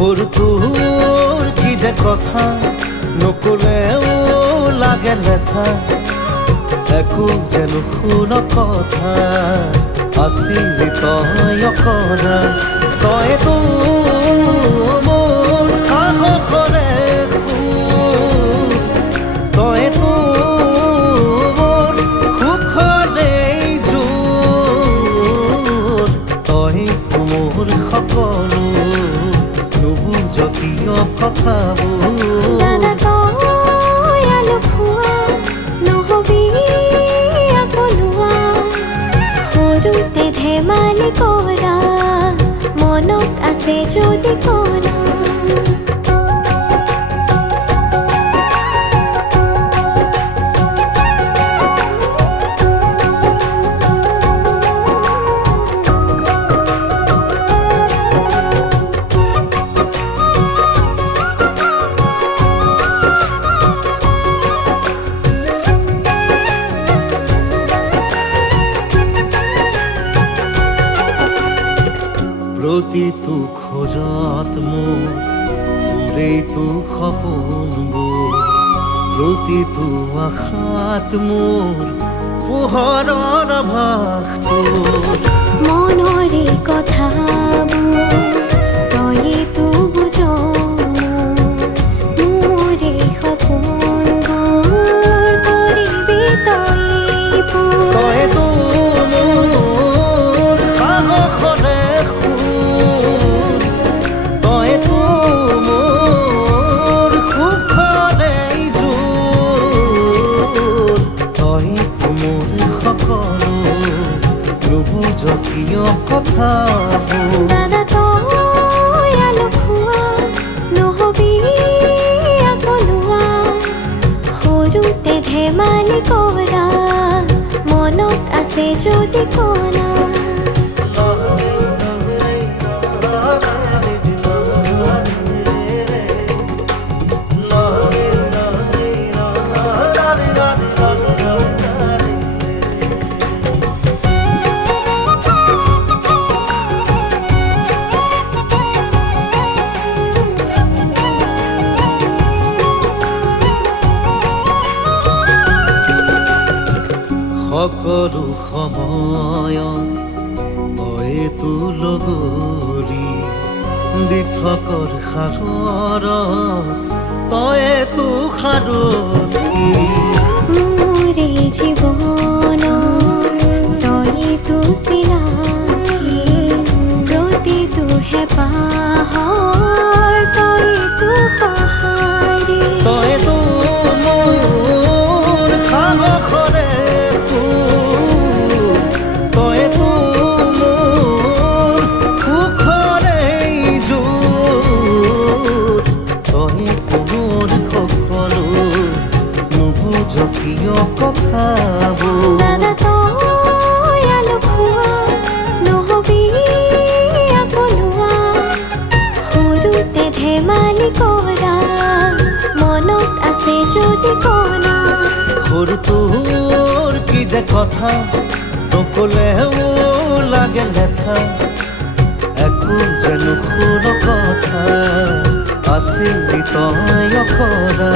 সৰু তোৰ কি যে কথা নকলেও লাগে লেখা একো যে নুশুন কথা আছিলি তই অকৰা তইতো মোৰ সাহসৰে সুৰ তইতো মোৰ সুখৰে জোৰ তইতো মোৰ সকলো নুবুজ কিয় কথাবোৰ ধেমালি কৰা মনত আছে যদি কোনা প্ৰতিটো খোজত মোৰ তোৰেইতো সপোনবোৰ প্ৰতিটো আশাত মোৰ পোহৰৰ আভাস তোৰ মনৰে কথাবোৰ তইতো বুজ মোৰে সপোনবোৰ কৰিবি তইতো মোৰ সাহসৰে কিয় কথাবোৰ দাদা তই আলসুৱা নহবি আকলুৱা সৰুতে ধেমালি কৰা মনত আছে যদি কোনা সকলো সময়ত তইতো লগৰী দিঠকৰ সাগৰত তইতো সাৰথী মোৰে জীৱনৰ তইতো চিনাকি প্ৰতিটো হেঁপাহৰ তইতো সঁহাৰি তইতো মোৰ সাহসৰে কিয় কথাবোৰ দাদা তই আলসুৱা নহবি আকলুৱা সৰুতে ধেমালি কৰা মনত আছে যদি কোনা সৰু তোৰ কি যে কথা নকলেও লাগে লেখা একো যে নুশুন কথা আছিলি তই অকৰা